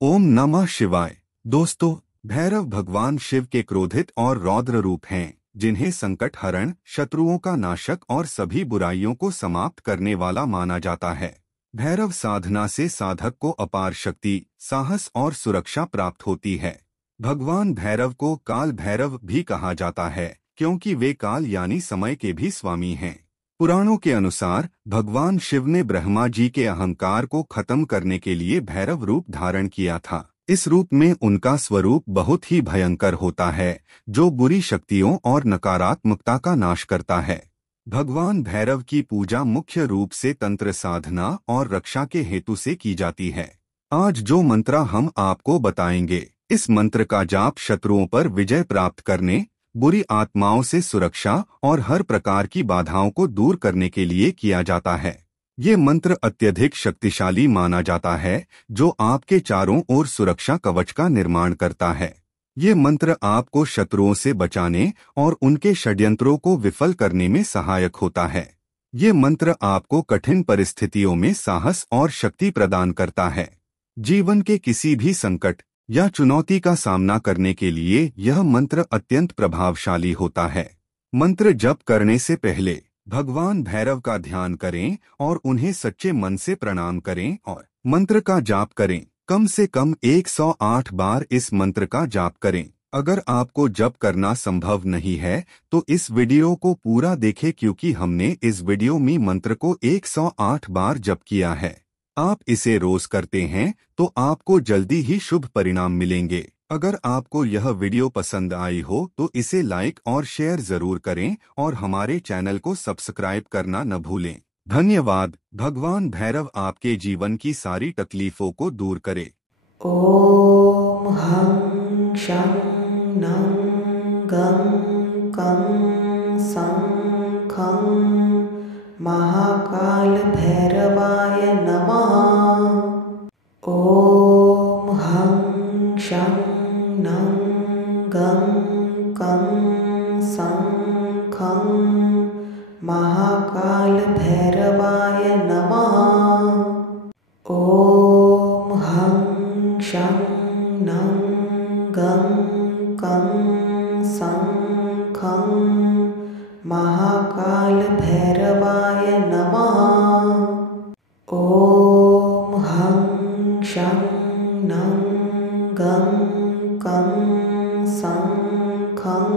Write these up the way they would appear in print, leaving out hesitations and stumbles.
ओम नमः शिवाय। दोस्तों, भैरव भगवान शिव के क्रोधित और रौद्र रूप हैं, जिन्हें संकट हरण, शत्रुओं का नाशक और सभी बुराइयों को समाप्त करने वाला माना जाता है। भैरव साधना से साधक को अपार शक्ति, साहस और सुरक्षा प्राप्त होती है। भगवान भैरव को काल भैरव भी कहा जाता है, क्योंकि वे काल यानी समय के भी स्वामी हैं। पुराणों के अनुसार भगवान शिव ने ब्रह्मा जी के अहंकार को खत्म करने के लिए भैरव रूप धारण किया था। इस रूप में उनका स्वरूप बहुत ही भयंकर होता है, जो बुरी शक्तियों और नकारात्मकता का नाश करता है। भगवान भैरव की पूजा मुख्य रूप से तंत्र साधना और रक्षा के हेतु से की जाती है। आज जो मंत्र हम आपको बताएंगे, इस मंत्र का जाप शत्रुओं पर विजय प्राप्त करने, बुरी आत्माओं से सुरक्षा और हर प्रकार की बाधाओं को दूर करने के लिए किया जाता है। ये मंत्र अत्यधिक शक्तिशाली माना जाता है, जो आपके चारों ओर सुरक्षा कवच का निर्माण करता है। ये मंत्र आपको शत्रुओं से बचाने और उनके षड्यंत्रों को विफल करने में सहायक होता है। ये मंत्र आपको कठिन परिस्थितियों में साहस और शक्ति प्रदान करता है। जीवन के किसी भी संकट या चुनौती का सामना करने के लिए यह मंत्र अत्यंत प्रभावशाली होता है। मंत्र जप करने से पहले भगवान भैरव का ध्यान करें और उन्हें सच्चे मन से प्रणाम करें और मंत्र का जाप करें। कम से कम 108 बार इस मंत्र का जाप करें। अगर आपको जप करना संभव नहीं है तो इस वीडियो को पूरा देखें, क्योंकि हमने इस वीडियो में मंत्र को 108 बार जप किया है। आप इसे रोज करते हैं तो आपको जल्दी ही शुभ परिणाम मिलेंगे। अगर आपको यह वीडियो पसंद आई हो तो इसे लाइक और शेयर जरूर करें और हमारे चैनल को सब्सक्राइब करना न भूलें। धन्यवाद। भगवान भैरव आपके जीवन की सारी तकलीफों को दूर करे। ओम हं शं नं गं कं सं खं महाकाल भैरवाय नमः। ओम हं शं नं गं कं सं खं महाकाल भैरवाय नमः। ओम हं शं नं गं कं सं खं महाकाल भैरवाय नमः। ओम हं शं नं गं कं सं खं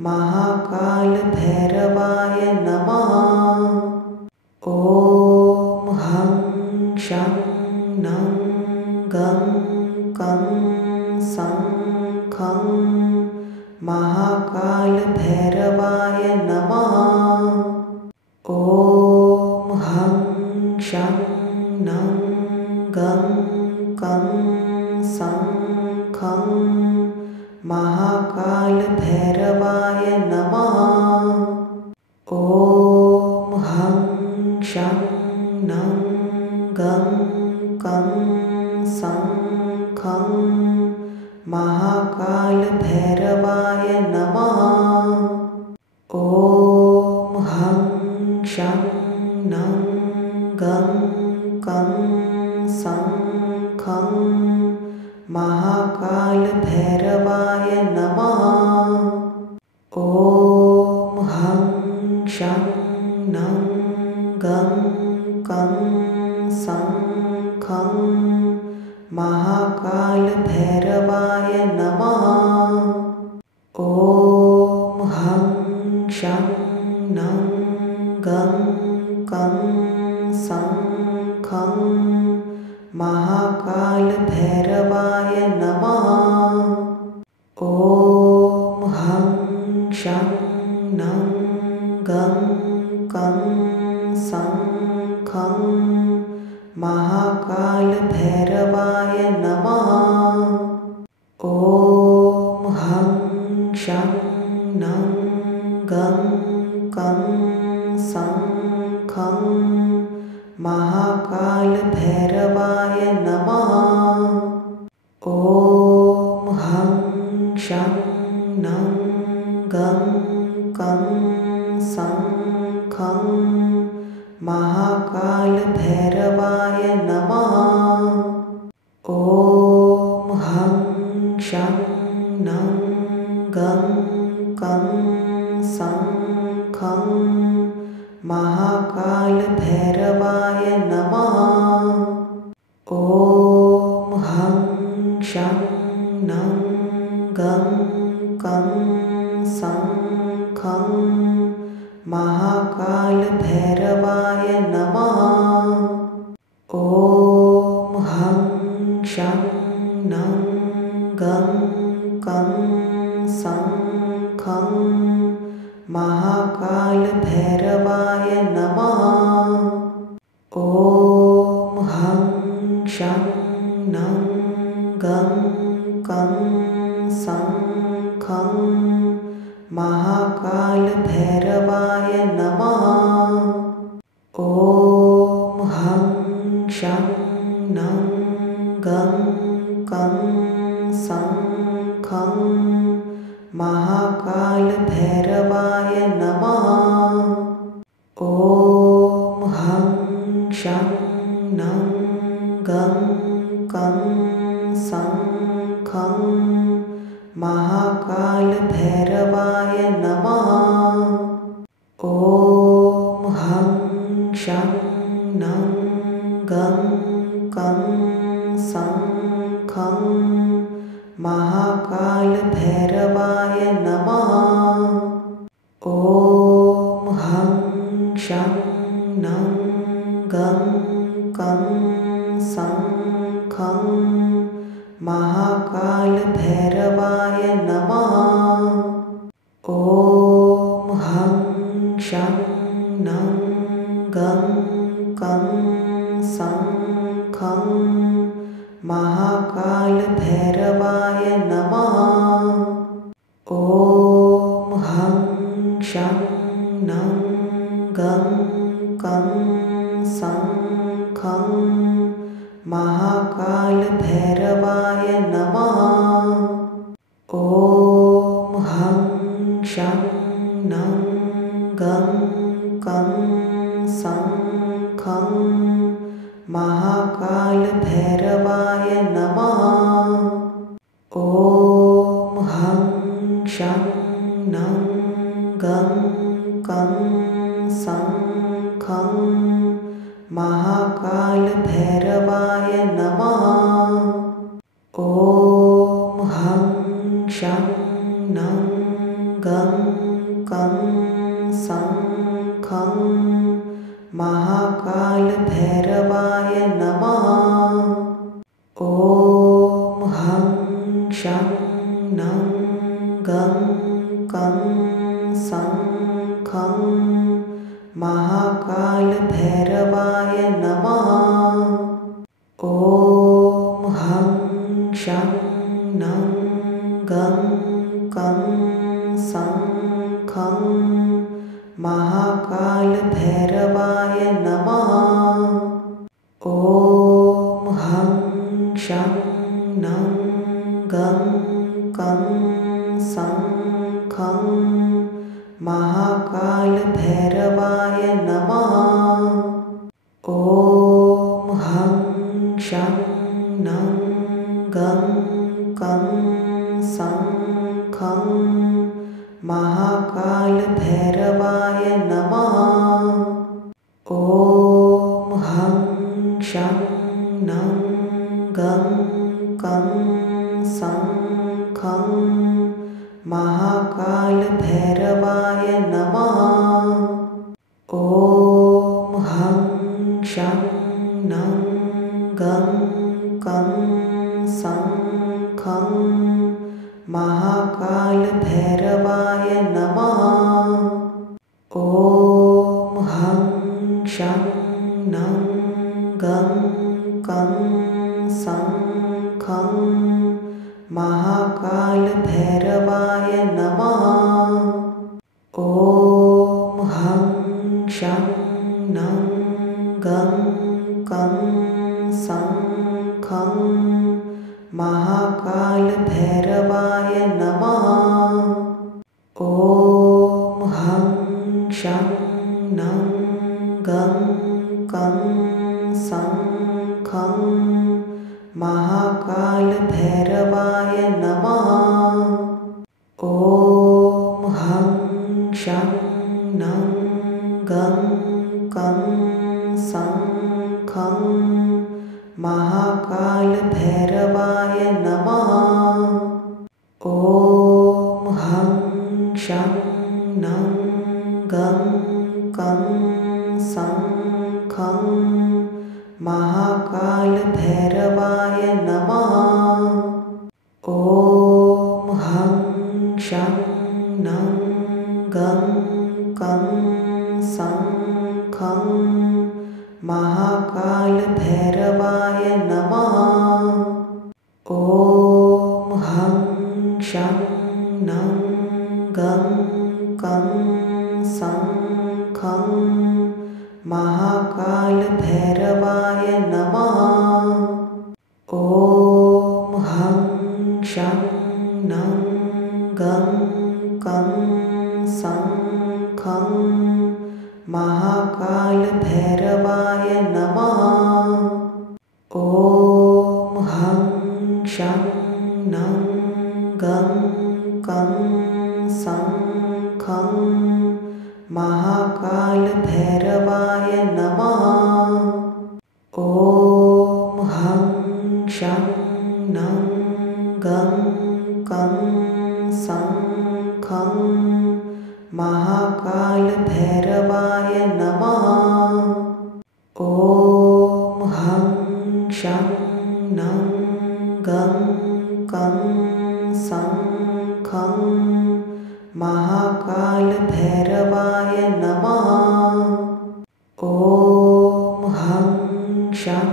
महाकाल भैरवाय नमः। ओम हं शं नं गं कं सं खं महाकाल भैरवाय नमः। ओम हं शं नं गं कं सं खं महाकाल भैरवाय नमः। ओम हं शं नं गं कं सं खं महाकाल भैरवाय नमः। ओम हं शं नं गं कं सं खं महाकाल भैरवाय नमः। ओम हं शं नं गं कं सं खं महाकाल भैरवाय नमः। ओम हं शं नं गं कं सं खं महाकाल भैरवाय नमः। ओम हं शं नं गं कं सं खं महाकाल भैरवाय नमः। ओम हं शं नं गं कं सं खं महाकाल भैरवाय नमः। ओम हं शं नं गं हं शं नं गं कं सं खं महाकालभैरवाय नमः। ॐ हं शं नं गं कं सं खं महाकालभैरवाय नमः। ॐ हं शं नं गं कं सं खं महाकालभैरवाय नमः। ॐ हं शं नं गं कं सं खं महाकालभैरवाय नमः। ॐ हं शं नं गं कं सं खं महाकालभैरवाय नमः। ॐ हं शं नं गं कं सं खं महाकालभैरवाय नमः। ॐ हं शं नं गं कं सं खं महाकालभैरवाय नमः। ॐ हं शं नं गं कं सं खं महाकालभैरवाय नमः। ॐ हं शं नं गं कं सं खं महाकालभैरवाय नमः। ॐ हं शं नं गं कं सं खं महाकालभैरवाय नमः। ॐ हं शं नं गं कं सं खं महाकालभैरवाय नमः। ॐ हं शं नं गं कं सं खं महाकालभैरवाय नमः। ॐ हं शं नं गं कं सं खं महाकालभैरवाय नमः। ॐ हं शं नं गं कं सं खं महाकालभैरवाय नमः। ॐ हं शं नं गं कं सं खं महाकालभैरवाय नमः। ॐ हं शं नं गं कं सं खं महाकालभैरवाय नमः। ॐ हं शं नं गं कं सं खं महाकालभैरवाय नमः। ॐ हं शं नं गं कं सं खं महाकालभैरवाय नमः। ॐ हं शं नं गं कं सं खं महाकालभैरवाय नमः। ॐ हं शं नं गं कं सं खं महाकालभैरवाय नमः। ॐ हं शं नं गं कं सं खं महाकालभैरवाय नमः। ॐ हं शं नं गं कं सं खं महाकालभैरवाय महाकालभैरवाय नमः। ॐ हं शं नं गं कं सं खं महाकालभैरवाय नमः। ॐ हं शं नं गं कं सं खं महाकालभैरवाय नमः। ॐ हं शं नं गं कं सं खं महाकालभैरवाय नमः। ॐ हं शं नं गं कं सं खं महाकालभैरवाय नमः। ॐ हं शं नं गं कं सं खं महाकालभैरवाय नमः। ॐ हं शं नं गं कं सं खं महाकालभैरवाय नमः। ॐ हं शं नं गं कं सं खं महाकालभैरवाय नमः। ॐ हं शं नं गं कं सं खं महाकालभैरवाय नमः। ॐ हं शं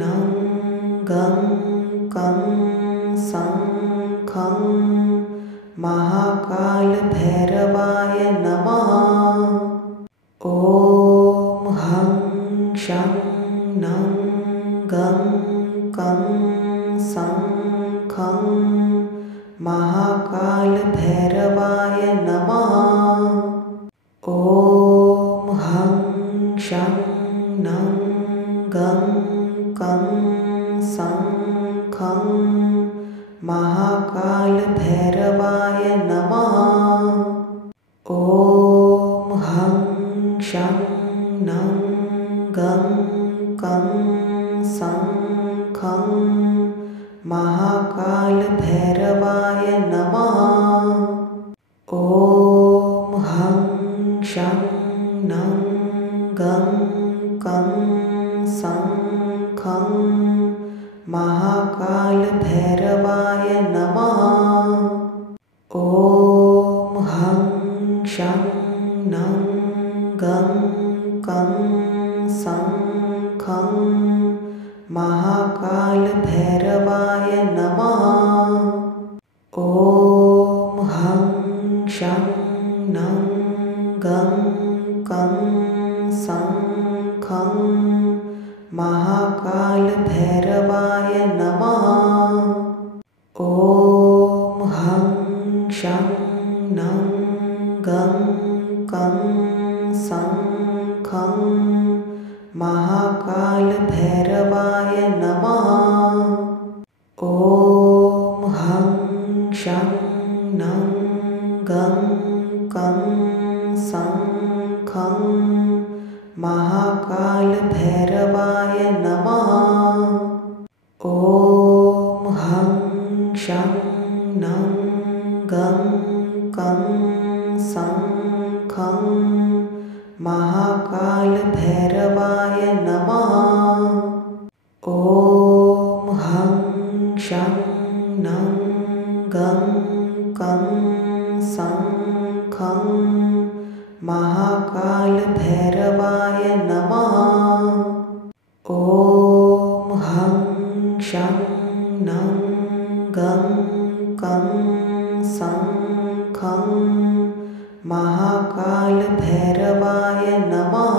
नं गं कं सं खं महाकालभैरवाय नमः। ॐ हं शं नं गं कं सं खं महाकालभैरवाय नमः। ॐ हं शं नं गं कं सं खं महाकालभैरवाय नमः। ॐ हं शं नं गं कं सं खं महाकालभैरवाय नमः। ॐ हं शं नं गं कं सं खं महाकालभैरवाय नमः। ॐ हं शं नं गं कं सं खं महाकालभैरवाय नमः। ॐ हं शं नं गं कं सं खं महाकालभैरवाय नमः। ॐ हं शं नं गं कं सं खं महाकालभैरवाय नमः। ॐ हं शं नं गं कं सं खं महाकालभैरवाय नमः। ॐ हं शं नं गं कं सं खं महाकालभैरवाय नमः। ॐ हं शं नं गं कं सं खं महाकालभैरवाय नमः। ॐ हं शं नं गं कं सं खं महाकालभैरवाय नमः।